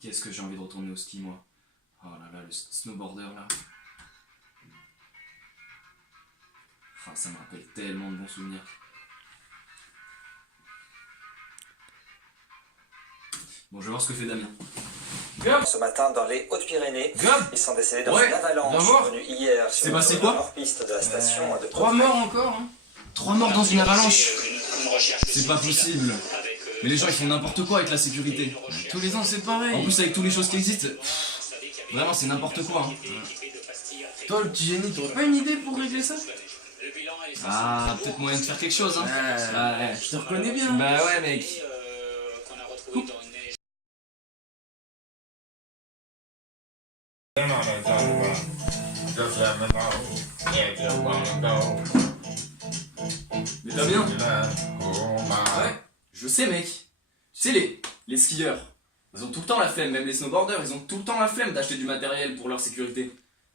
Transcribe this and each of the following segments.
Qu'est-ce que j'ai envie de retourner au ski, moi. Oh là là, le snowboarder, là. Ah, ça me rappelle tellement de bons souvenirs. Bon, je vais voir ce que fait Damien. Gab. Ce matin dans les Hautes-Pyrénées, ils sont décédés dans une avalanche venue hier sur la hors-piste de la station de 3 morts encore, hein. 3 morts dans une avalanche. C'est pas possible. Mais les gens ils font n'importe quoi avec la sécurité. Tous les ans c'est pareil. En plus avec toutes les choses qui existent, vraiment c'est n'importe quoi. Hein. Toi le petit génie, t'aurais pas une idée pour régler ça? Ah, peut-être moyen de faire quelque chose, hein. Ouais. Je te reconnais bien. Bah ouais mec. Mais Damien. Ouais, je sais mec. Tu sais les skieurs, ils ont tout le temps la flemme, même les snowboarders, ils ont tout le temps la flemme d'acheter du matériel pour leur sécurité.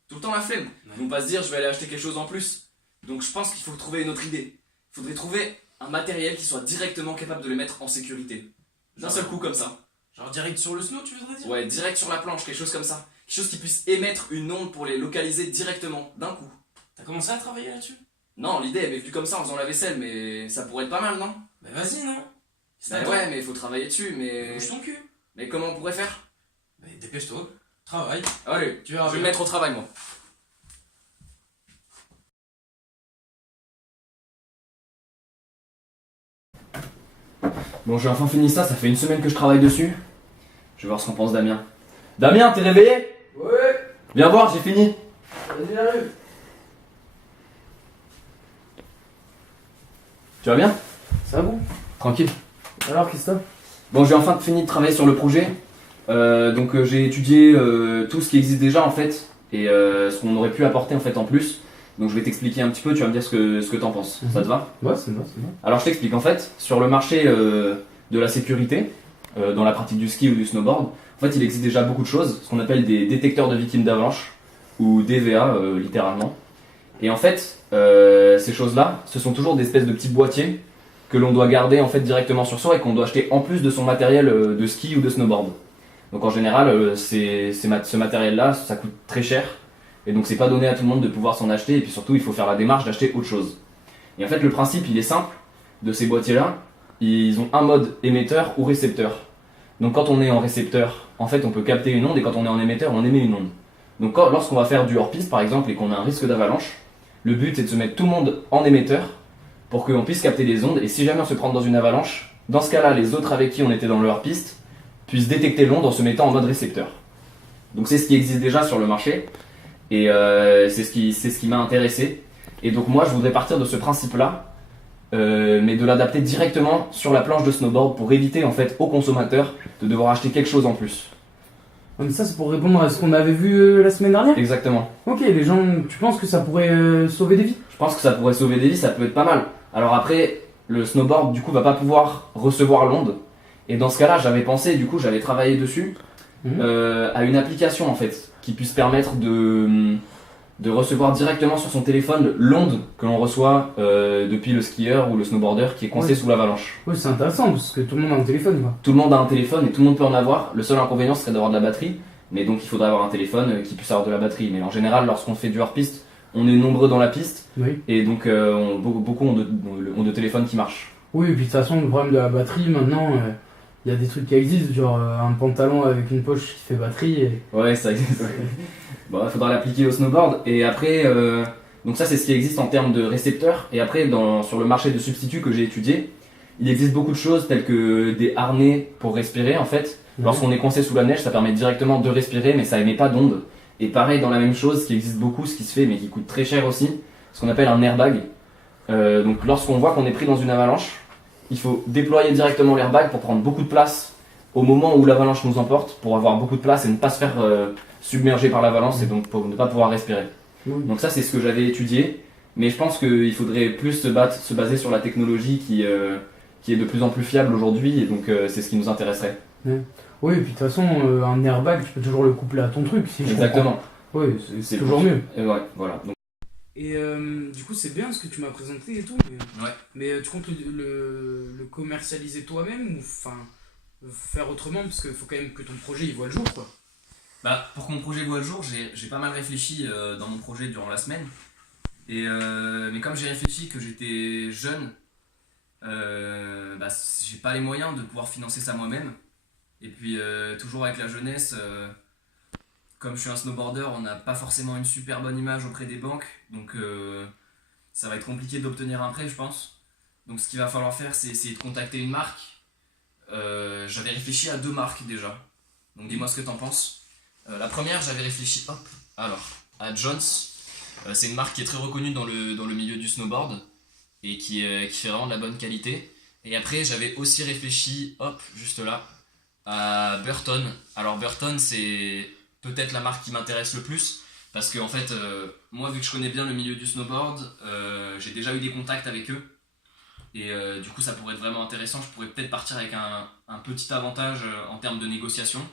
Tout le temps la flemme. Ils vont pas se dire je vais aller acheter quelque chose en plus. Donc je pense qu'il faut trouver une autre idée. Il faudrait trouver un matériel qui soit directement capable de les mettre en sécurité. D'un seul coup comme ça. Genre direct sur le snow, tu voudrais dire? Ouais, direct sur la planche, quelque chose comme ça. Quelque chose qui puisse émettre une onde pour les localiser directement, d'un coup. T'as commencé à travailler là-dessus? Non, l'idée elle m'est venue comme ça en faisant la vaisselle, mais ça pourrait être pas mal, non? Bah vas-y, non? Bah ouais, mais il faut travailler dessus, mais... Bouge ton cul. Mais comment on pourrait faire? Bah dépêche-toi, travaille. Allez, Tu verras je vais me bien. mettre au travail, moi. Bon, j'ai enfin fini ça fait une semaine que je travaille dessus. Je vais voir ce qu'en pense Damien. Damien, t'es réveillé? Ouais. Viens voir, j'ai fini. Vas-y, arrive. Tu vas bien? Ça va bon? Tranquille. Alors Christophe? Bon, j'ai enfin fini de travailler sur le projet. Donc j'ai étudié tout ce qui existe déjà en fait et ce qu'on aurait pu apporter en fait en plus. Donc je vais t'expliquer un petit peu, tu vas me dire ce que t'en penses. Ça te va? Ouais, c'est bon, c'est bon. Alors je t'explique en fait, sur le marché de la sécurité, dans la pratique du ski ou du snowboard, en fait il existe déjà beaucoup de choses, ce qu'on appelle des détecteurs de victimes d'avalanche, ou DVA littéralement. Et en fait, ces choses-là, ce sont toujours des espèces de petits boîtiers que l'on doit garder en fait directement sur soi et qu'on doit acheter en plus de son matériel de ski ou de snowboard. Donc en général, ce matériel-là, ça coûte très cher. Et donc c'est pas donné à tout le monde de pouvoir s'en acheter, et puis surtout il faut faire la démarche d'acheter autre chose. Et en fait le principe il est simple, de ces boîtiers là, ils ont un mode émetteur ou récepteur. Donc quand on est en récepteur, en fait on peut capter une onde, et quand on est en émetteur, on émet une onde. Donc lorsqu'on va faire du hors-piste par exemple, et qu'on a un risque d'avalanche, le but c'est de se mettre tout le monde en émetteur, pour qu'on puisse capter des ondes, et si jamais on se prend dans une avalanche, dans ce cas là les autres avec qui on était dans le hors-piste, puissent détecter l'onde en se mettant en mode récepteur. Donc c'est ce qui existe déjà sur le marché. Et c'est ce qui m'a intéressé. Et donc moi je voudrais partir de ce principe-là, mais de l'adapter directement sur la planche de snowboard pour éviter en fait aux consommateurs de devoir acheter quelque chose en plus. Mais ça c'est pour répondre à ce qu'on avait vu la semaine dernière? Exactement. Ok, les gens, tu penses que ça pourrait sauver des vies? Je pense que ça pourrait sauver des vies, ça peut être pas mal. Alors après, le snowboard du coup va pas pouvoir recevoir l'onde. Et dans ce cas-là, j'avais pensé, du coup j'avais travaillé dessus, à une application en fait, qui puisse permettre de recevoir directement sur son téléphone l'onde que l'on reçoit depuis le skieur ou le snowboarder qui est coincé sous l'avalanche. Oui, c'est intéressant parce que tout le monde a un téléphone quoi. Tout le monde a un téléphone et tout le monde peut en avoir. Le seul inconvénient serait d'avoir de la batterie, mais donc il faudrait avoir un téléphone qui puisse avoir de la batterie. Mais en général, lorsqu'on fait du hors-piste, on est nombreux dans la piste, Oui. et donc beaucoup ont de téléphones qui marchent. Oui, et puis de toute façon, le problème de la batterie maintenant, il y a des trucs qui existent, genre un pantalon avec une poche qui fait batterie. Et... Ouais, ça existe. Bon, il faudra l'appliquer au snowboard. Et après, donc ça c'est ce qui existe en termes de récepteurs. Et après, sur le marché de substituts que j'ai étudié, il existe beaucoup de choses telles que des harnais pour respirer en fait. Lorsqu'on est coincé sous la neige, ça permet directement de respirer, mais ça émet pas d'ondes. Et pareil, dans la même chose, qui existe beaucoup, ce qui se fait, mais qui coûte très cher aussi, ce qu'on appelle un airbag. Donc lorsqu'on voit qu'on est pris dans une avalanche, il faut déployer directement l'airbag pour prendre beaucoup de place au moment où l'avalanche nous emporte, pour avoir beaucoup de place et ne pas se faire submerger par l'avalanche, et donc pour ne pas pouvoir respirer. Donc ça c'est ce que j'avais étudié, mais je pense qu'il faudrait plus se baser sur la technologie qui est de plus en plus fiable aujourd'hui, et donc c'est ce qui nous intéresserait. Oui, et puis de toute façon, un airbag, tu peux toujours le coupler à ton truc. Si Exactement. Oui, c'est toujours mieux. Et ouais, voilà. Donc, Et du coup, c'est bien ce que tu m'as présenté et tout. ouais. Mais tu comptes le commercialiser toi-même ou enfin faire autrement, parce qu'il faut quand même que ton projet il voit le jour, quoi. Bah, pour que mon projet voit le jour, j'ai pas mal réfléchi dans mon projet durant la semaine. Mais comme j'ai réfléchi que j'étais jeune, bah, j'ai pas les moyens de pouvoir financer ça moi-même. Et puis toujours avec la jeunesse, comme je suis un snowboarder, on n'a pas forcément une super bonne image auprès des banques. Donc ça va être compliqué d'obtenir un prêt, je pense. Donc ce qu'il va falloir faire, c'est essayer de contacter une marque. J'avais réfléchi à 2 marques déjà. Donc dis-moi ce que t'en penses. La première, j'avais réfléchi à Jones. C'est une marque qui est très reconnue dans le milieu du snowboard et qui fait vraiment de la bonne qualité. Et après, j'avais aussi réfléchi, juste là, à Burton. Alors Burton, c'est peut-être la marque qui m'intéresse le plus parce que en fait, moi, vu que je connais bien le milieu du snowboard, j'ai déjà eu des contacts avec eux. Et du coup, ça pourrait être vraiment intéressant. Je pourrais peut-être partir avec un petit avantage en termes de négociation.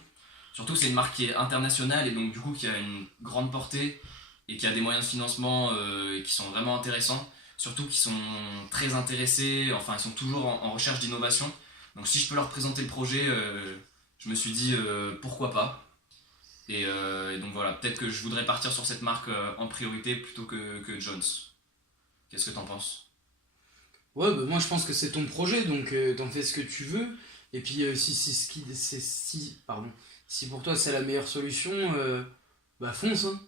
Surtout, c'est une marque qui est internationale et donc du coup qui a une grande portée et qui a des moyens de financement qui sont vraiment intéressants. Surtout qu'ils sont très intéressés, enfin ils sont toujours en recherche d'innovation. Donc si je peux leur présenter le projet, je me suis dit pourquoi pas. Et donc voilà, peut-être que je voudrais partir sur cette marque en priorité plutôt que Jones. Qu'est-ce que t'en penses ? Ouais, bah moi je pense que c'est ton projet, donc t'en fais ce que tu veux. Et puis si pour toi c'est la meilleure solution, bah fonce, hein.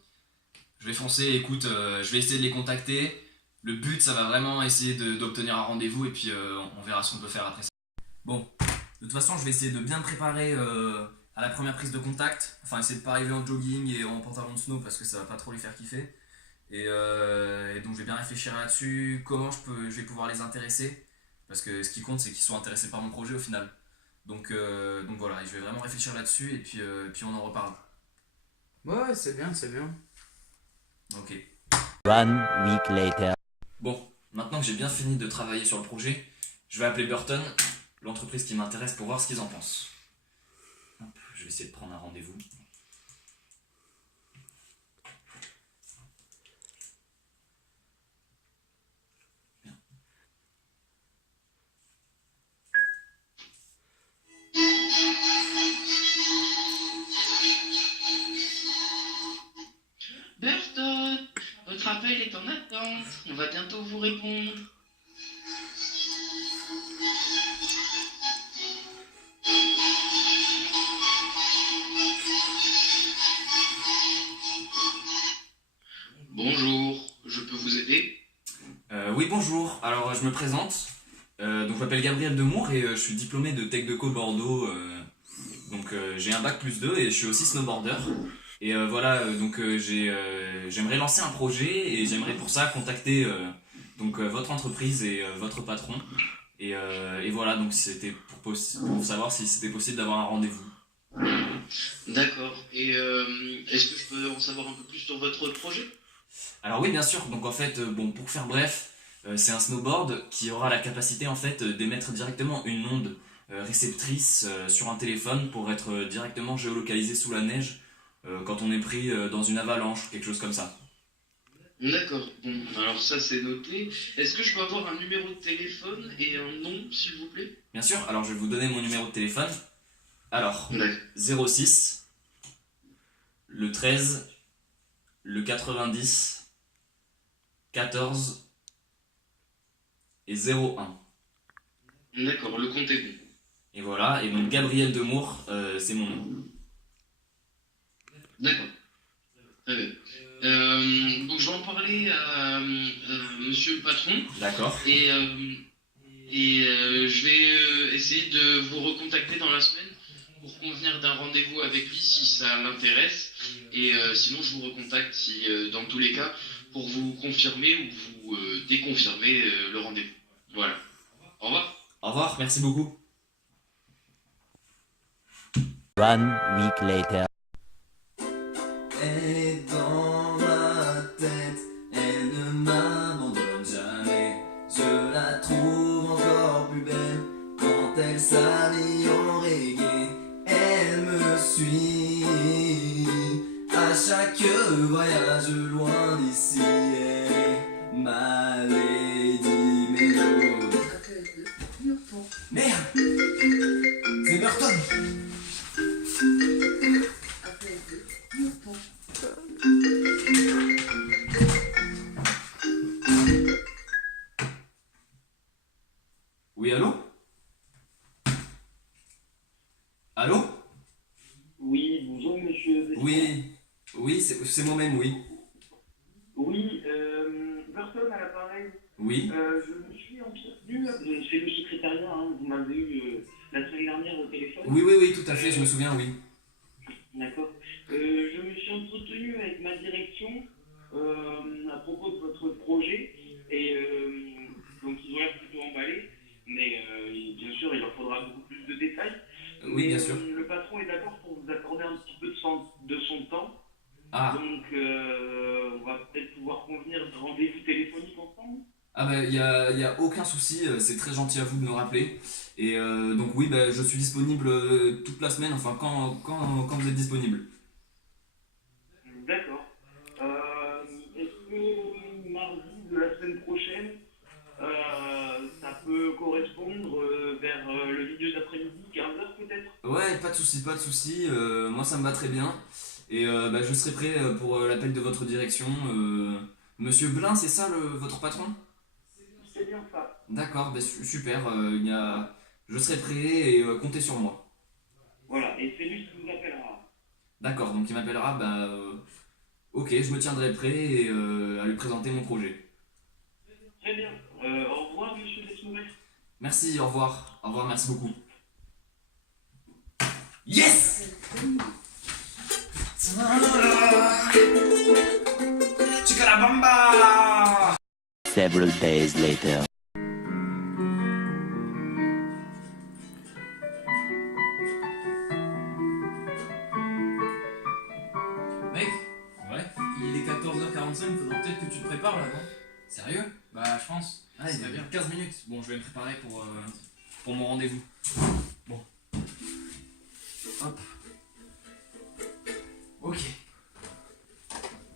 Je vais foncer, écoute, je vais essayer de les contacter. Le but, ça va vraiment essayer d'obtenir un rendez-vous et puis on verra ce qu'on peut faire après ça. Bon, de toute façon, je vais essayer de bien me préparer à la première prise de contact. Enfin, essayer de pas arriver en jogging et en pantalon de snow parce que ça va pas trop les faire kiffer. Et donc, je vais bien réfléchir là-dessus, comment je vais pouvoir les intéresser. Parce que ce qui compte, c'est qu'ils soient intéressés par mon projet au final. Donc voilà, je vais vraiment réfléchir là-dessus et puis on en reparle. Ouais, c'est bien, c'est bien. Ok. 1 week later. Bon, maintenant que j'ai bien fini de travailler sur le projet, je vais appeler Burton, l'entreprise qui m'intéresse, pour voir ce qu'ils en pensent. Hop, je vais essayer de prendre un rendez-vous. Bien. Burton, votre appel est en attente. On va bientôt vous répondre. Bonjour, je peux vous aider? Oui, bonjour. Alors, je me présente. Donc, je m'appelle Gabriel Demour et je suis diplômé de Tech Deco Bordeaux. Donc, j'ai un bac+2 et je suis aussi snowboarder. Et voilà, donc j'aimerais lancer un projet et j'aimerais pour ça contacter votre entreprise et votre patron. Et voilà, donc c'était pour savoir si c'était possible d'avoir un rendez-vous. D'accord. Et est-ce que je peux en savoir un peu plus sur votre projet? Alors oui, bien sûr. Donc en fait, pour faire bref, c'est un snowboard qui aura la capacité en fait d'émettre directement une onde réceptrice sur un téléphone pour être directement géolocalisé sous la neige quand on est pris dans une avalanche, quelque chose comme ça. D'accord. Bon, alors ça c'est noté. Est-ce que je peux avoir un numéro de téléphone et un nom, s'il vous plaît? Bien sûr. Alors je vais vous donner mon numéro de téléphone. Alors, D'accord. 06, le 13, le 90, 14 et 01. D'accord, le compte est bon. Et voilà, et donc Gabriel Demour, c'est mon nom. D'accord. Très bien. Donc je vais en parler à monsieur le patron. D'accord. Et je vais essayer de vous recontacter dans la semaine pour convenir d'un rendez-vous avec lui si ça l'intéresse. Et sinon je vous recontacte si dans tous les cas pour vous confirmer ou vous déconfirmer le rendez-vous. Voilà. Au revoir. Au revoir, merci beaucoup. 1 week later. Elle est dans ma tête, elle ne m'abandonne jamais. Je la trouve encore plus belle quand elle s'habille en reggae. Elle me suit à chaque voyage loin d'ici. Elle est ma lady Mélode. Merde, c'est Burton. Allô? Oui, bonjour monsieur. Oui, c'est moi-même, oui. Oui, Burton à l'appareil. Oui. Je me suis entretenu, c'est le secrétariat, hein, vous m'avez eu la semaine dernière au téléphone. Oui, tout à fait, je me souviens, oui. D'accord. Je me suis entretenu avec ma direction à propos de votre projet et donc ils ont l'air plutôt emballés, mais bien sûr il leur faudra beaucoup plus de détails. Oui, bien sûr. Le patron est d'accord pour vous accorder un petit peu de son temps. Ah. Donc, on va peut-être pouvoir convenir de rendez-vous téléphonique ensemble. Ah bah y a aucun souci, c'est très gentil à vous de me rappeler. Et donc oui, bah, je suis disponible toute la semaine, enfin quand vous êtes disponible. D'accord. Est-ce que mardi de la semaine prochaine, ça peut correspondre vers le milieu d'après-midi, 15h peut-être? Ouais, pas de souci, moi ça me va très bien. Et bah, je serai prêt pour l'appel de votre direction. Monsieur Blin, c'est ça votre patron? C'est bien ça. D'accord, bah, super, je serai prêt et comptez sur moi. Voilà, et c'est lui qui vous appellera. D'accord, donc il m'appellera, bah ok, je me tiendrai prêt et à lui présenter mon projet. Très bien. Au revoir, monsieur Desmouret. Merci, au revoir, merci beaucoup. Yes! Chica la bamba! Several days later. Mec, Ouais. il est 14h45, il faudrait peut-être que tu te prépares là, non? Sérieux? Bah, je pense. Ah, il va bien 15 minutes. Bon, je vais me préparer pour mon rendez-vous. Bon. Hop. Ok.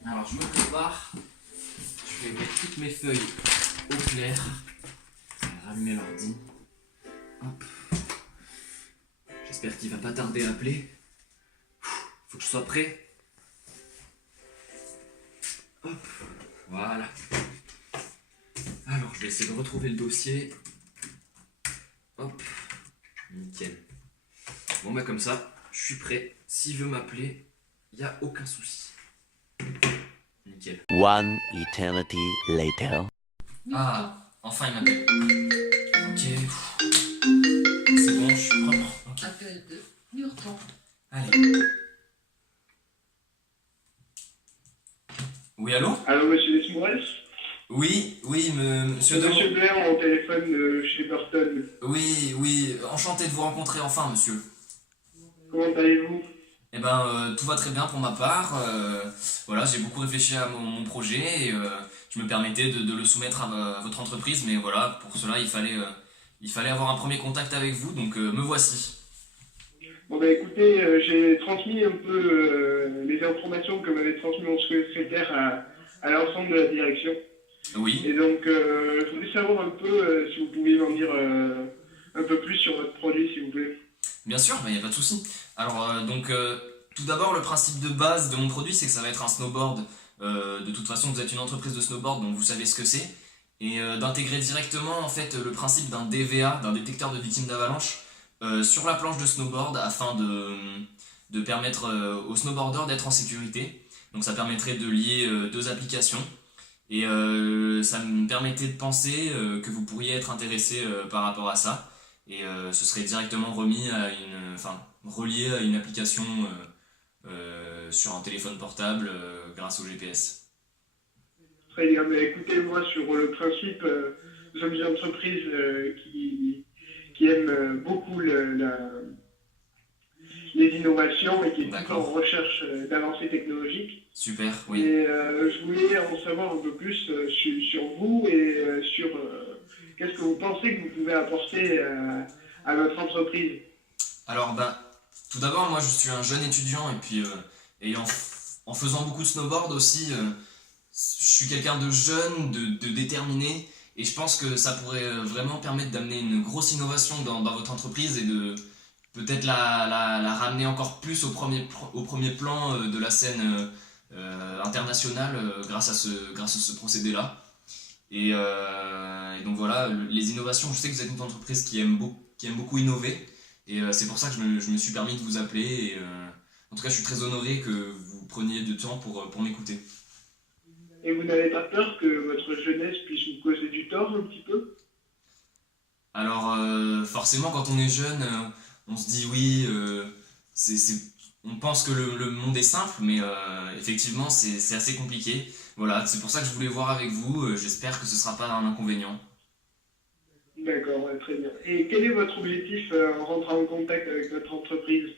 Alors, je me prépare. Je vais mettre toutes mes feuilles au clair. Je vais rallumer l'ordi. Hop. J'espère qu'il va pas tarder à appeler. Faut que je sois prêt. Hop. Voilà. Alors, je vais essayer de retrouver le dossier. Hop. Nickel. Bon, bah, comme ça, je suis prêt. S'il veut m'appeler, il n'y a aucun souci. Nickel. One eternity later. Ah, enfin il m'appelle. Ok. C'est bon, je suis propre. Ok. Appel de Nurtan. Allez. Oui, allô? Allô, monsieur Desmouret? Oui, monsieur de... Monsieur Blair au téléphone chez Burton. Oui, enchanté de vous rencontrer enfin, monsieur. Comment allez-vous? Eh ben, tout va très bien pour ma part. Voilà, j'ai beaucoup réfléchi à mon projet et je me permettais de le soumettre à votre entreprise, mais voilà, pour cela, il fallait avoir un premier contact avec vous, donc me voici. Bon bah écoutez, j'ai transmis un peu les informations que m'avait transmis mon secrétaire à l'ensemble de la direction. Oui. Et donc, je voulais savoir un peu si vous pouviez m'en dire un peu plus sur votre produit, s'il vous plaît. Bien sûr, il n'y a pas de souci. Alors, tout d'abord, le principe de base de mon produit, c'est que ça va être un snowboard. De toute façon, vous êtes une entreprise de snowboard, donc vous savez ce que c'est. Et d'intégrer directement, en fait, le principe d'un DVA, d'un détecteur de victimes d'avalanche, sur la planche de snowboard afin de permettre aux snowboarders d'être en sécurité. Donc ça permettrait de lier deux applications et ça me permettait de penser que vous pourriez être intéressé par rapport à ça et ce serait directement relié à une application sur un téléphone portable grâce au GPS. Très bien, mais écoutez, moi sur le principe, nous sommes une entreprise qui aime beaucoup les innovations et qui est toujours en recherche d'avancées technologiques. Super, oui. Et je voulais en savoir un peu plus sur vous et sur qu'est-ce que vous pensez que vous pouvez apporter à notre entreprise. Alors, tout d'abord, moi je suis un jeune étudiant et puis en faisant beaucoup de snowboard aussi, je suis quelqu'un de jeune, de déterminé. Et je pense que ça pourrait vraiment permettre d'amener une grosse innovation dans votre entreprise et de peut-être la ramener encore plus au premier plan de la scène internationale grâce à ce procédé-là. Et donc voilà, les innovations, je sais que vous êtes une entreprise qui aime beaucoup innover. Et c'est pour ça que je me suis permis de vous appeler. Et, en tout cas, je suis très honoré que vous preniez du temps pour m'écouter. Et vous n'avez pas peur que votre jeunesse puisse vous causer du tort un petit peu? Alors, forcément, quand on est jeune, on se dit oui, on pense que le monde est simple, mais effectivement, c'est assez compliqué. Voilà, c'est pour ça que je voulais voir avec vous. J'espère que ce ne sera pas un inconvénient. D'accord, ouais, très bien. Et quel est votre objectif en rentrant en contact avec votre entreprise?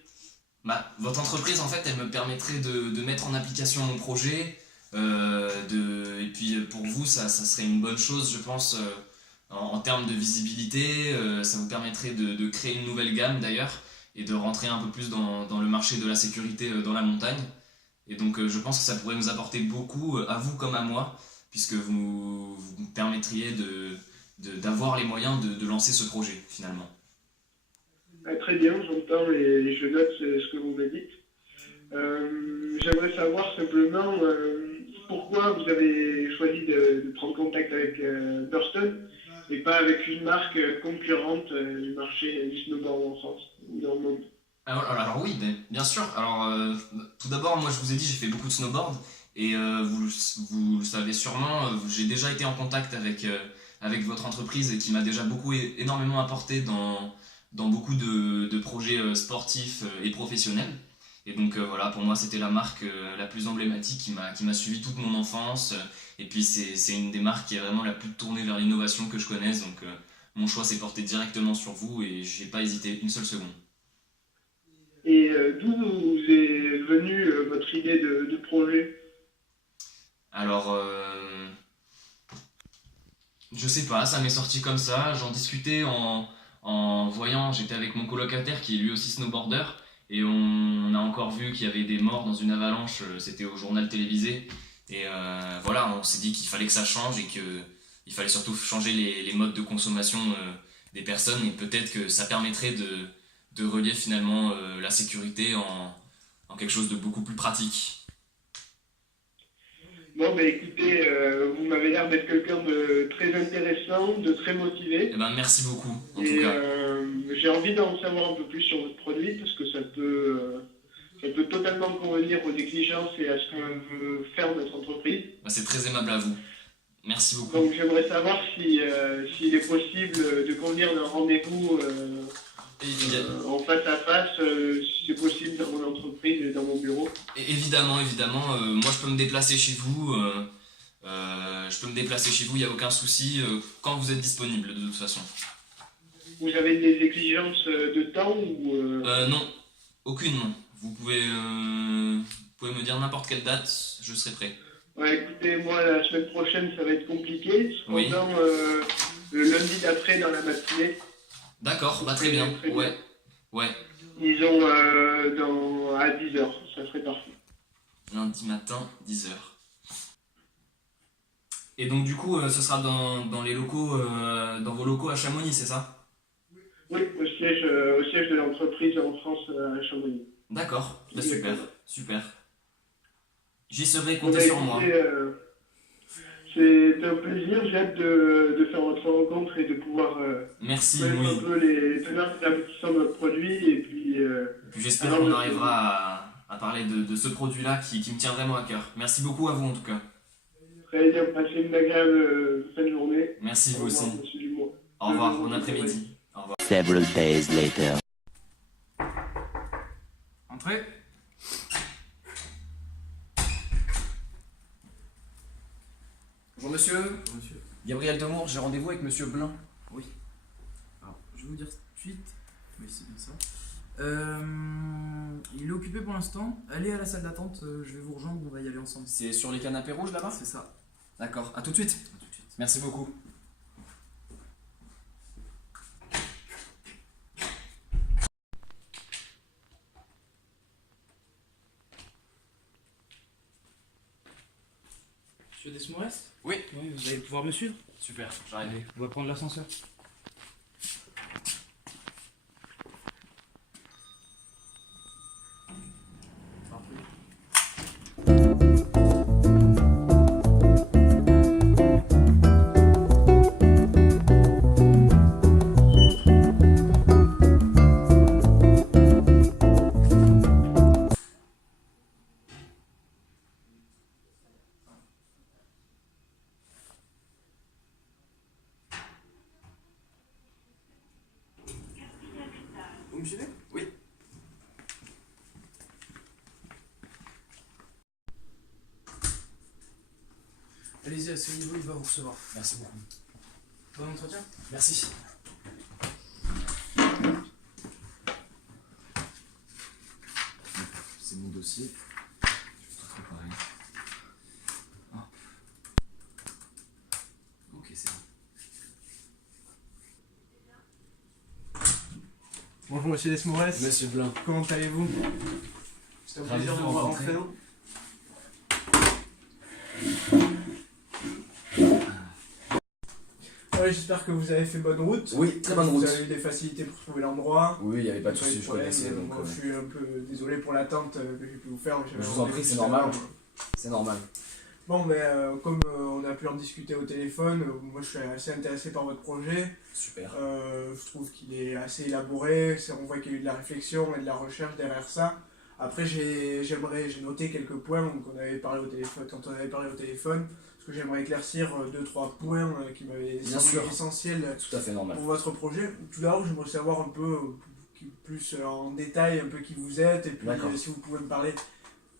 Bah, votre entreprise, en fait, elle me permettrait de mettre en application mon projet. Et puis, pour vous, ça serait une bonne chose, je pense, en termes de visibilité. Ça vous permettrait de créer une nouvelle gamme, d'ailleurs, et de rentrer un peu plus dans le marché de la sécurité dans la montagne. Et donc, je pense que ça pourrait nous apporter beaucoup, à vous comme à moi, puisque vous me permettriez d'avoir les moyens de lancer ce projet, finalement. Ah, très bien, j'entends et je note ce que vous me dites. J'aimerais savoir simplement pourquoi vous avez choisi de prendre contact avec Burstone et pas avec une marque concurrente du marché du snowboard en France ou dans le monde. Alors oui, bien sûr. Alors tout d'abord, moi je vous ai dit, j'ai fait beaucoup de snowboard et vous le savez sûrement, j'ai déjà été en contact avec votre entreprise qui m'a déjà énormément apporté dans beaucoup de projets sportifs et professionnels. Et donc voilà, pour moi c'était la marque la plus emblématique qui m'a suivi toute mon enfance. Et puis c'est une des marques qui est vraiment la plus tournée vers l'innovation que je connaisse. Donc mon choix s'est porté directement sur vous et j'ai pas hésité une seule seconde. Et d'où vous est venue votre idée de projet? Alors, je sais pas, ça m'est sorti comme ça. J'en discutais en voyant, j'étais avec mon colocataire qui est lui aussi snowboarder. Et on a encore vu qu'il y avait des morts dans une avalanche, c'était au journal télévisé. Et voilà, on s'est dit qu'il fallait que ça change et qu'il fallait surtout changer les modes de consommation des personnes. Et peut-être que ça permettrait de relier finalement la sécurité en quelque chose de beaucoup plus pratique. Bon, bah écoutez, vous m'avez l'air d'être quelqu'un de très intéressant, de très motivé. Eh ben, merci beaucoup, en et tout cas. J'ai envie d'en savoir un peu plus sur votre produit parce que ça peut totalement convenir aux exigences et à ce que veut faire notre entreprise. Ben, c'est très aimable à vous. Merci beaucoup. Donc j'aimerais savoir s'il est possible de convenir d'un rendez-vous en face à face, si c'est possible dans mon entreprise et dans mon bureau. Et évidemment, moi je peux me déplacer chez vous. Il n'y a aucun souci, quand vous êtes disponible de toute façon. Vous avez des exigences de temps ou Non, aucune non. Vous pouvez me dire n'importe quelle date, je serai prêt. Ouais, écoutez, moi la semaine prochaine ça va être compliqué. Oui. Cependant, le lundi d'après dans la matinée. D'accord, bah très bien. Très bien. Ouais. Disons à 10h, ça serait parfait. Lundi matin, 10h. Et donc du coup, ce sera dans les locaux, dans vos locaux à Chamonix, c'est ça? Oui, au siège de l'entreprise en France à Chamonix. D'accord, bah, super. J'y serai, Bon, comptez sur moi. C'est un plaisir, j'ai hâte de faire votre rencontre et de pouvoir Merci, mettre oui. un peu les tenants et aboutissants de votre produit. Et puis j'espère qu'on arrivera à parler de ce produit-là qui me tient vraiment à cœur. Merci beaucoup à vous en tout cas. Très bien, passez une agréable fin de journée. Merci vous aussi. Monsieur Dumois. Au revoir, bon après-midi. Au revoir. Several days later. Entrez. Bonjour monsieur. Bonjour monsieur. Gabriel Demour, j'ai rendez-vous avec monsieur Blin. Oui. Alors, je vais vous dire tout de suite. Oui, c'est bien ça. Il est occupé pour l'instant. Allez à la salle d'attente, je vais vous rejoindre, on va y aller ensemble. C'est sur les canapés rouges là-bas? C'est ça. D'accord, à tout de suite. À tout de suite. Merci beaucoup. Monsieur Desmores? Oui. Oui, vous allez pouvoir me suivre? Super, j'arrive. On va prendre l'ascenseur. suivez? Oui. Allez-y, à ce niveau, il va vous recevoir. Merci beaucoup. Bon entretien. Merci. C'est mon dossier. Je vais tout préparer. Ah. Ok, c'est bon. Bonjour Monsieur Desmourès. Monsieur Blin. Comment allez-vous? C'est un Ravi plaisir de de vous vous voir rencontrer. enfin. Ouais, j'espère que vous avez fait bonne route. Oui, très bonne Vous route. avez eu des facilités pour trouver l'endroit. Oui, il n'y avait pas de soucis, je problème. connaissais. Donc, Moi, je suis un peu désolé pour l'attente que j'ai pu vous faire. je vous en prie, c'est normal. C'est normal. Bon, mais comme on a pu en discuter au téléphone, moi je suis assez intéressé par votre projet. Super. Je trouve qu'il est assez élaboré, on voit qu'il y a eu de la réflexion et de la recherche derrière ça. Après, j'ai noté quelques points qu'on avait parlé au téléphone, quand on avait parlé au téléphone, parce que j'aimerais éclaircir 2-3 points qui m'avaient semblé essentiels Tout à fait normal. pour votre projet. Tout d'abord, j'aimerais savoir un peu plus en détail un peu qui vous êtes, et puis si vous pouvez me parler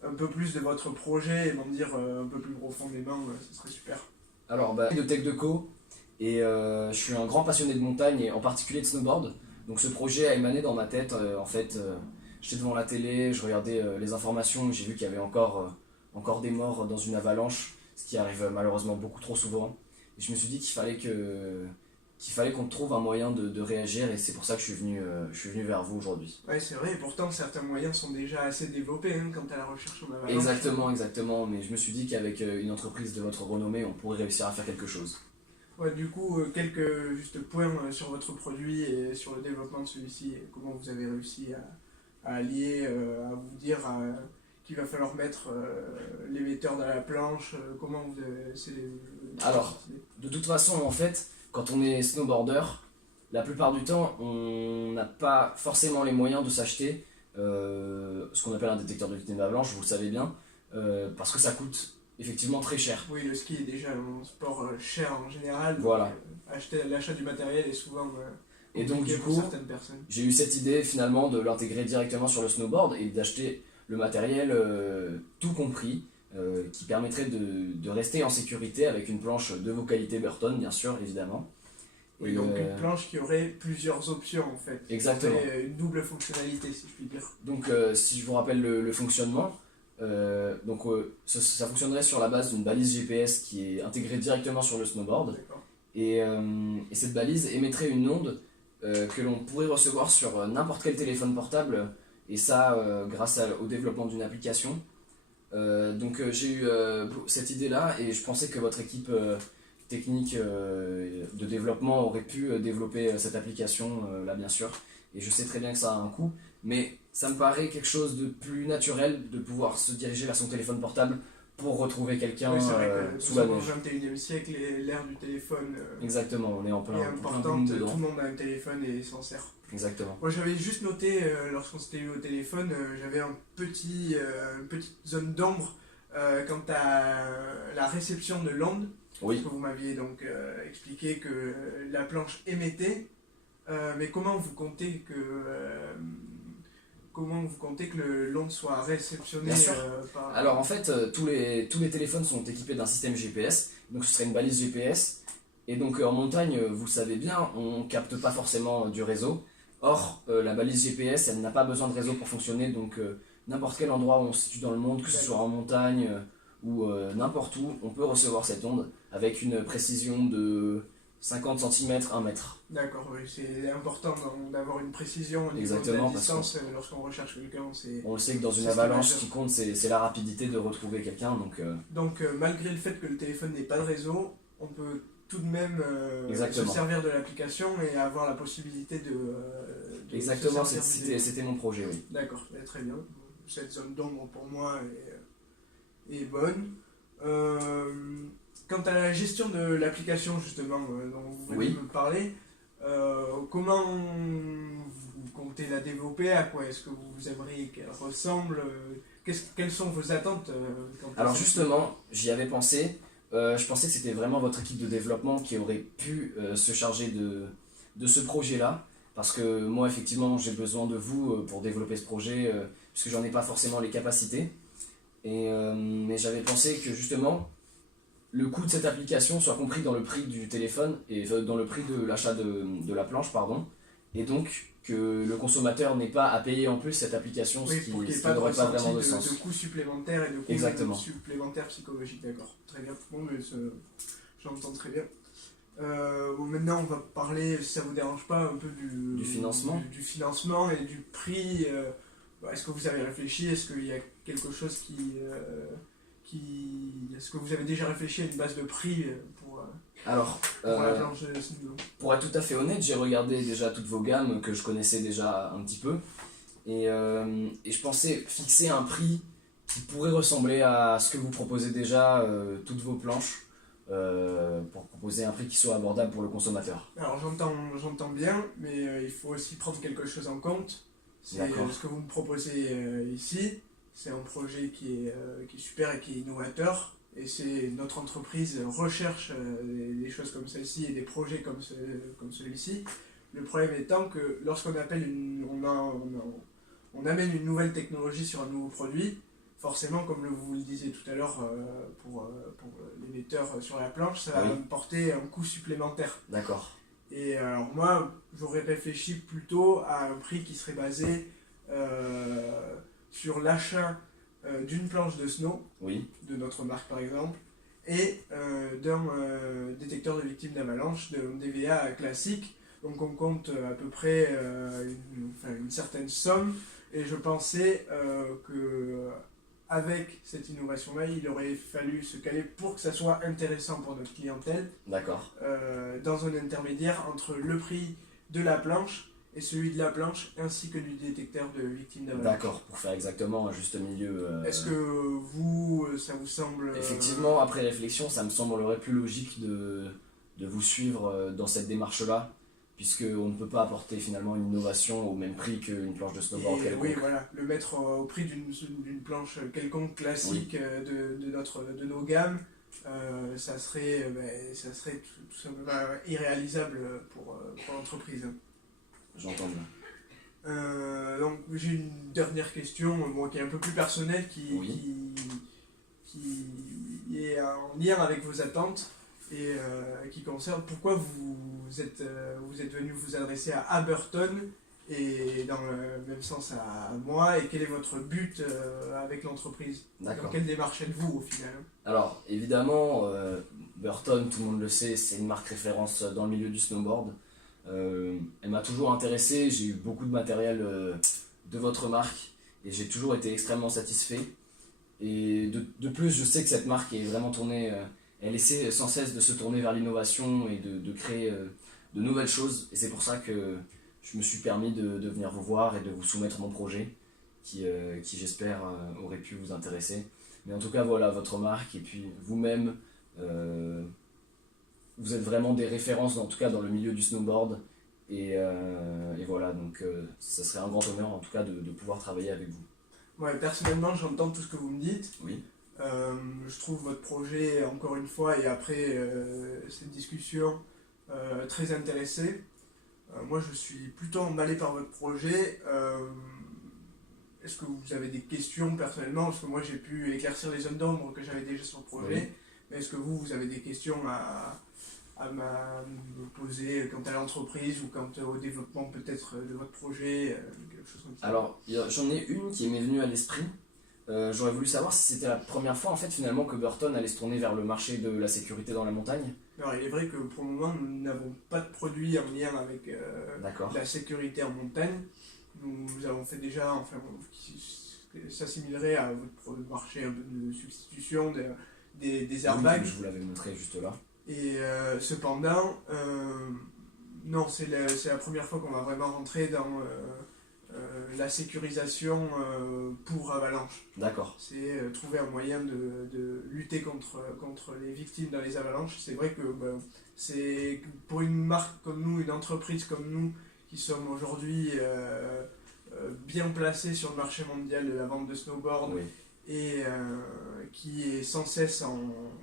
un peu plus de votre projet et m'en dire un peu plus profondément, ce serait super. Alors, de Tech Deco, et je suis un grand passionné de montagne et en particulier de snowboard. Donc ce projet a émané dans ma tête, en fait, j'étais devant la télé, je regardais les informations, j'ai vu qu'il y avait encore des morts dans une avalanche, ce qui arrive malheureusement beaucoup trop souvent. Et je me suis dit qu'il fallait qu'on trouve un moyen de réagir, et c'est pour ça que je suis venu vers vous aujourd'hui. Ouais, c'est vrai, et pourtant certains moyens sont déjà assez développés quant à la recherche en avalanche. Exactement, mais je me suis dit qu'avec une entreprise de votre renommée, on pourrait réussir à faire quelque chose. Ouais, du coup, quelques juste points sur votre produit et sur le développement de celui-ci, et comment vous avez réussi à allier, à vous dire qu'il va falloir mettre l'émetteur dans la planche, comment vous Alors, de toute façon, en fait, quand on est snowboarder, la plupart du temps, on n'a pas forcément les moyens de s'acheter ce qu'on appelle un détecteur de vitesse d'avalanche, vous le savez bien, parce que ça coûte effectivement très cher. Oui, le ski est déjà un sport cher en général. Voilà. L'achat du matériel est souvent et donc du coup, certaines personnes. J'ai eu cette idée finalement de l'intégrer directement sur le snowboard et d'acheter le matériel tout compris, qui permettrait de rester en sécurité avec une planche de vos qualités Burton, bien sûr, évidemment. Oui, donc une planche qui aurait plusieurs options en fait. Exactement. Une double fonctionnalité, si je puis dire. Donc si je vous rappelle le fonctionnement, ça fonctionnerait sur la base d'une balise GPS qui est intégrée directement sur le snowboard. Et cette balise émettrait une onde que l'on pourrait recevoir sur n'importe quel téléphone portable, et ça grâce au développement d'une application. Donc j'ai eu cette idée là, et je pensais que votre équipe technique de développement aurait pu développer cette application là, bien sûr, et je sais très bien que ça a un coût, mais ça me paraît quelque chose de plus naturel de pouvoir se diriger vers son téléphone portable pour retrouver quelqu'un sous la neige. Au XXIe siècle, l'ère du téléphone Exactement, on est en plein importante, dedans. tout le monde a un téléphone et s'en sert. Exactement. Moi j'avais juste noté, lorsqu'on s'était eu au téléphone, j'avais une petite zone d'ombre quant à la réception de l'onde. Oui. Parce que vous m'aviez donc expliqué que la planche émettait, mais comment vous comptez que l'onde soit réceptionnée par... Alors en fait, tous les téléphones sont équipés d'un système GPS, donc ce serait une balise GPS, et donc en montagne, vous le savez bien, on capte pas forcément du réseau. Or, la balise GPS, elle n'a pas besoin de réseau pour fonctionner, donc n'importe quel endroit où on se situe dans le monde, que ce soit en montagne ou n'importe où, on peut recevoir cette onde avec une précision de 50 cm, 1 mètre. D'accord, oui, c'est important d'avoir une précision au niveau exactement, de la distance lorsqu'on recherche quelqu'un. On le sait que dans une avalanche, ce qui compte, c'est la rapidité de retrouver quelqu'un. Donc malgré le fait que le téléphone n'ait pas de réseau, on peut tout de même se servir de l'application et avoir la possibilité de exactement, c'était mon projet, oui. D'accord, très bien. Cette zone d'ombre pour moi est bonne. Quant à la gestion de l'application justement dont vous venez de me parler, comment vous comptez la développer? À quoi est-ce que vous aimeriez qu'elle ressemble? Quelles sont vos attentes Alors justement, j'y avais pensé. Je pensais que c'était vraiment votre équipe de développement qui aurait pu se charger de ce projet-là, parce que moi effectivement j'ai besoin de vous pour développer ce projet, puisque j'en ai pas forcément les capacités. Mais j'avais pensé que justement le coût de cette application soit compris dans le prix du téléphone et dans le prix de l'achat de la planche, pardon, et donc que le consommateur n'ait pas à payer en plus cette application, Oui, ce pour qu'il n'y ait qui pas n'aurait pas vraiment de de sens. coûts supplémentaires et de coûts Exactement. supplémentaires psychologiques, d'accord. Très bien, bon, mais j'entends très bien. Bon, maintenant, on va parler, si ça vous dérange pas, un peu Du financement. du financement et du prix. Est-ce que vous avez réfléchi? Est-ce qu'il y a quelque chose Est-ce que vous avez déjà réfléchi à une base de prix pour la planche de Snow? Pour être tout à fait honnête, j'ai regardé déjà toutes vos gammes que je connaissais déjà un petit peu, et je pensais fixer un prix qui pourrait ressembler à ce que vous proposez déjà, toutes vos planches, pour proposer un prix qui soit abordable pour le consommateur. Alors j'entends bien, mais il faut aussi prendre quelque chose en compte. C'est ce que vous me proposez ici. C'est un projet qui est super et qui est innovateur. Et c'est notre entreprise recherche des choses comme celle-ci et des projets comme celui-ci. Le problème étant que lorsqu'on appelle on amène une nouvelle technologie sur un nouveau produit, forcément, comme vous le disiez tout à l'heure pour l'émetteur sur la planche, ça va porter un coût supplémentaire. D'accord. Et alors moi, j'aurais réfléchi plutôt à un prix qui serait basé sur l'achat d'une planche de snow, de notre marque par exemple, et d'un détecteur de victimes d'avalanche, d'un DVA classique. Donc on compte à peu près une certaine somme, et je pensais que avec cette innovation-là, il aurait fallu se caler pour que ça soit intéressant pour notre clientèle. D'accord. Dans un intermédiaire entre le prix de la planche et celui de la planche ainsi que du détecteur de victimes d'avalanche. D'accord, pour faire exactement un juste milieu. Est-ce que ça vous semble... Effectivement, après réflexion, ça me semblerait plus logique de vous suivre dans cette démarche-là, puisqu'on ne peut pas apporter finalement une innovation au même prix qu'une planche de snowboard quelconque. Oui, voilà, le mettre au prix d'une planche quelconque classique de nos gammes, ça serait tout simplement irréalisable pour l'entreprise. J'entends bien. Donc j'ai une dernière question qui est un peu plus personnelle, qui est en lien avec vos attentes et qui concerne pourquoi vous êtes venu vous adresser à Aberton et dans le même sens à moi, et quel est votre but avec l'entreprise? Dans quelle démarche êtes-vous au final? Alors évidemment, Burton, tout le monde le sait, c'est une marque référence dans le milieu du snowboard. Elle m'a toujours intéressé, j'ai eu beaucoup de matériel de votre marque et j'ai toujours été extrêmement satisfait. Et de plus, je sais que cette marque est vraiment tournée, elle essaie sans cesse de se tourner vers l'innovation et de créer de nouvelles choses. Et c'est pour ça que je me suis permis de venir vous voir et de vous soumettre mon projet qui j'espère aurait pu vous intéresser. Mais en tout cas, voilà, votre marque et puis vous-même, vous êtes vraiment des références, en tout cas dans le milieu du snowboard. Et voilà, donc ça serait un grand honneur en tout cas de pouvoir travailler avec vous. Ouais, personnellement, j'entends tout ce que vous me dites. Oui. Je trouve votre projet, encore une fois, et après cette discussion, très intéressé. Moi, je suis plutôt emballé par votre projet. Est-ce que vous avez des questions personnellement? Parce que moi, j'ai pu éclaircir les zones d'ombre que j'avais déjà sur le projet. Oui. Mais est-ce que vous avez des questions à me poser quant à l'entreprise ou quant au développement peut-être de votre projet, quelque chose comme ça? Alors, j'en ai une qui m'est venue à l'esprit. J'aurais voulu savoir si c'était la première fois en fait finalement que Burton allait se tourner vers le marché de la sécurité dans la montagne. Alors il est vrai que pour le moment nous n'avons pas de produit en lien avec la sécurité en montagne. Nous avons fait déjà, qui s'assimilerait à votre marché un peu de substitution des airbags. Je vous l'avais montré juste là. Et cependant, non, c'est la première fois qu'on va vraiment rentrer dans la sécurisation pour avalanche. D'accord. C'est trouver un moyen de lutter contre les victimes dans les avalanches. C'est vrai que c'est pour une marque comme nous, une entreprise comme nous, qui sommes aujourd'hui bien placés sur le marché mondial de la vente de snowboard, oui, et qui est sans cesse en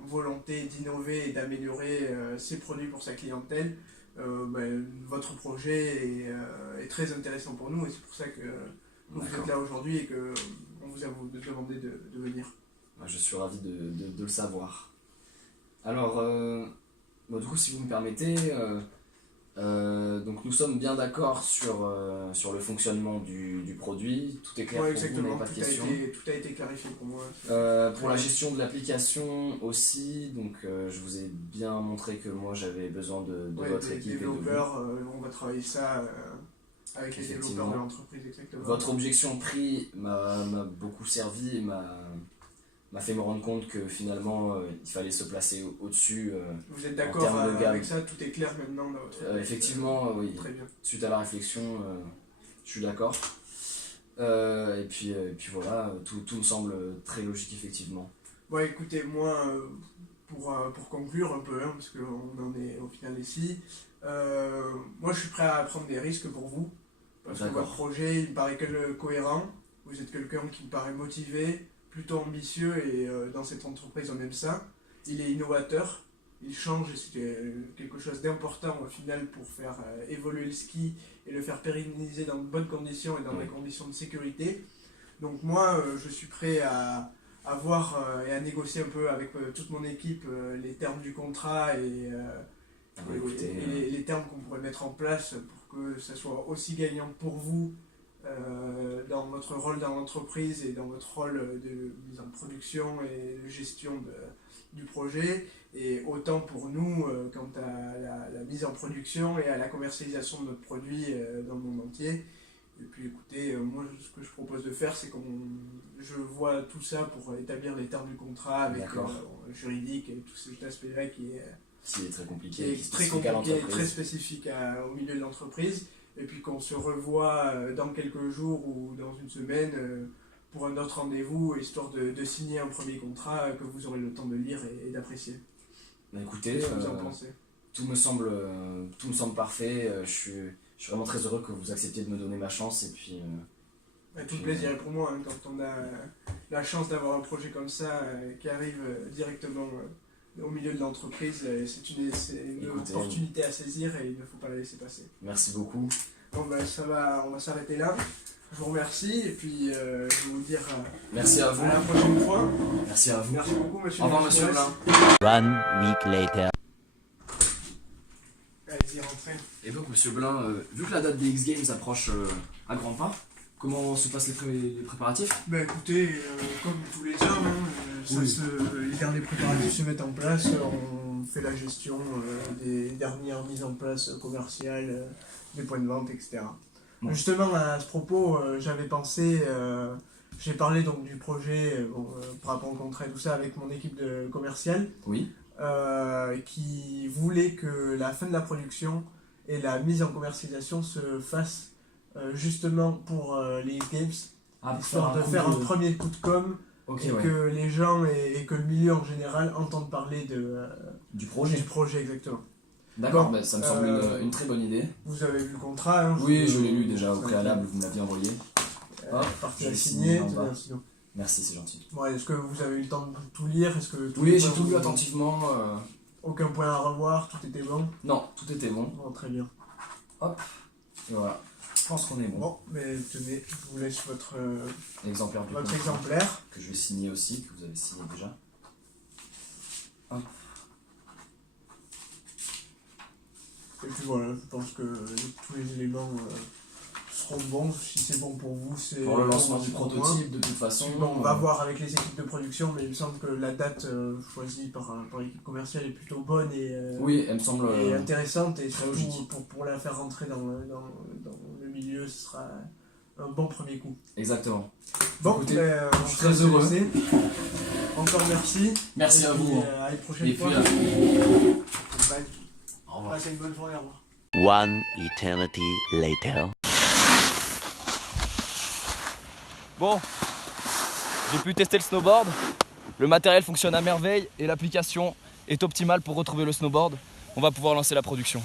volonté d'innover et d'améliorer ses produits pour sa clientèle. votre projet est très intéressant pour nous et c'est pour ça que vous êtes là aujourd'hui et qu'on vous a demandé de venir. Je suis ravi de le savoir. Alors, du coup, si vous me permettez, donc nous sommes bien d'accord sur le fonctionnement du produit. Tout est clair pour vous, vous n'avez pas de questions. Tout a été clarifié pour moi. Pour la gestion de l'application aussi, donc je vous ai bien montré que moi j'avais besoin de votre équipe et de vous. On va travailler ça avec les développeurs de l'entreprise, exactement. Votre objection prix m'a beaucoup servi et m'a fait me rendre compte que finalement il fallait se placer au-dessus. Vous êtes d'accord avec ça? Tout est clair maintenant dans votre effectivement, oui. Très bien. Suite à la réflexion, je suis d'accord. Et puis voilà, tout me semble très logique effectivement. Bon, écoutez, moi, pour conclure un peu, parce qu'on en est au final ici, moi je suis prêt à prendre des risques pour vous. Parce que votre projet, il me paraît cohérent. Vous êtes quelqu'un qui me paraît motivé, plutôt ambitieux et dans cette entreprise on aime ça. Il est innovateur, il change et c'est quelque chose d'important au final pour faire évoluer le ski et le faire pérenniser dans de bonnes conditions et dans des conditions de sécurité. Donc moi je suis prêt à voir et à négocier un peu avec toute mon équipe les termes du contrat et les termes qu'on pourrait mettre en place pour que ça soit aussi gagnant pour vous dans votre rôle dans l'entreprise et dans votre rôle de mise en production et de gestion du projet, et autant pour nous quant à la mise en production et à la commercialisation de notre produit dans le monde entier. Et puis écoutez, moi ce que je propose de faire, c'est je vois tout ça pour établir les termes du contrat avec le juridique et tout cet aspect-là qui est très compliqué, très spécifique au milieu de l'entreprise. Et puis qu'on se revoit dans quelques jours ou dans une semaine pour un autre rendez-vous, histoire de signer un premier contrat que vous aurez le temps de lire et d'apprécier. Écoutez, qu'est-ce que vous en pensez ? Tout me semble parfait. Je suis vraiment très heureux que vous acceptiez de me donner ma chance. Et puis, tout plaisir est pour moi quand on a la chance d'avoir un projet comme ça qui arrive directement au milieu de l'entreprise. C'est une opportunité à saisir et il ne faut pas la laisser passer. Merci beaucoup. Bon on va s'arrêter là. Je vous remercie et puis je vais vous dire merci à vous. À la prochaine fois. Merci à vous. Merci beaucoup monsieur. Au revoir monsieur Blin. 1 week later. Allez-y, rentrez. Et donc monsieur Blin, vu que la date des X Games approche à grands pas, comment se passent les préparatifs ? Écoutez, comme tous les ans, les derniers préparatifs se mettent en place, on fait la gestion des dernières mises en place commerciales, des points de vente, etc. Bon. Justement, à ce propos, j'avais pensé, j'ai parlé donc du projet par rapport au contrat et tout ça avec mon équipe commerciale, qui voulait que la fin de la production et la mise en commercialisation se fassent justement pour les Games, histoire de faire un premier coup de com', que les gens et que le milieu en général entendent parler du projet exactement. D'accord, ça me semble une très bonne idée. Vous avez vu le contrat Oui, je l'ai lu déjà au préalable, vous me l'aviez envoyé. Partie à signer. Merci, c'est gentil. Est-ce que vous avez eu le temps de tout lire ? Oui, j'ai tout lu attentivement. Aucun point à revoir, tout était bon ? Non, tout était bon. Très bien. Hop, et voilà. Je pense qu'on est bon. Bon, mais tenez, je vous laisse votre exemplaire que je vais signer aussi, que vous avez signé déjà. Hop. Et puis voilà, je pense que tous les éléments seront bons. Si c'est bon pour vous, c'est pour le lancement du prototype de toute façon. Bon, on va voir avec les équipes de production, mais il me semble que la date choisie par l'équipe commerciale est plutôt bonne et oui, elle me semble intéressante, et surtout pour la faire rentrer dans le milieu, ce sera un bon premier coup. Exactement. Bon, écoutez, je suis très heureux. Encore merci. Merci à vous. À une prochaine fois. Au revoir. Passez une bonne journée, au revoir. 1 eternity later. Bon, j'ai pu tester le snowboard, le matériel fonctionne à merveille et l'application est optimale pour retrouver le snowboard. On va pouvoir lancer la production.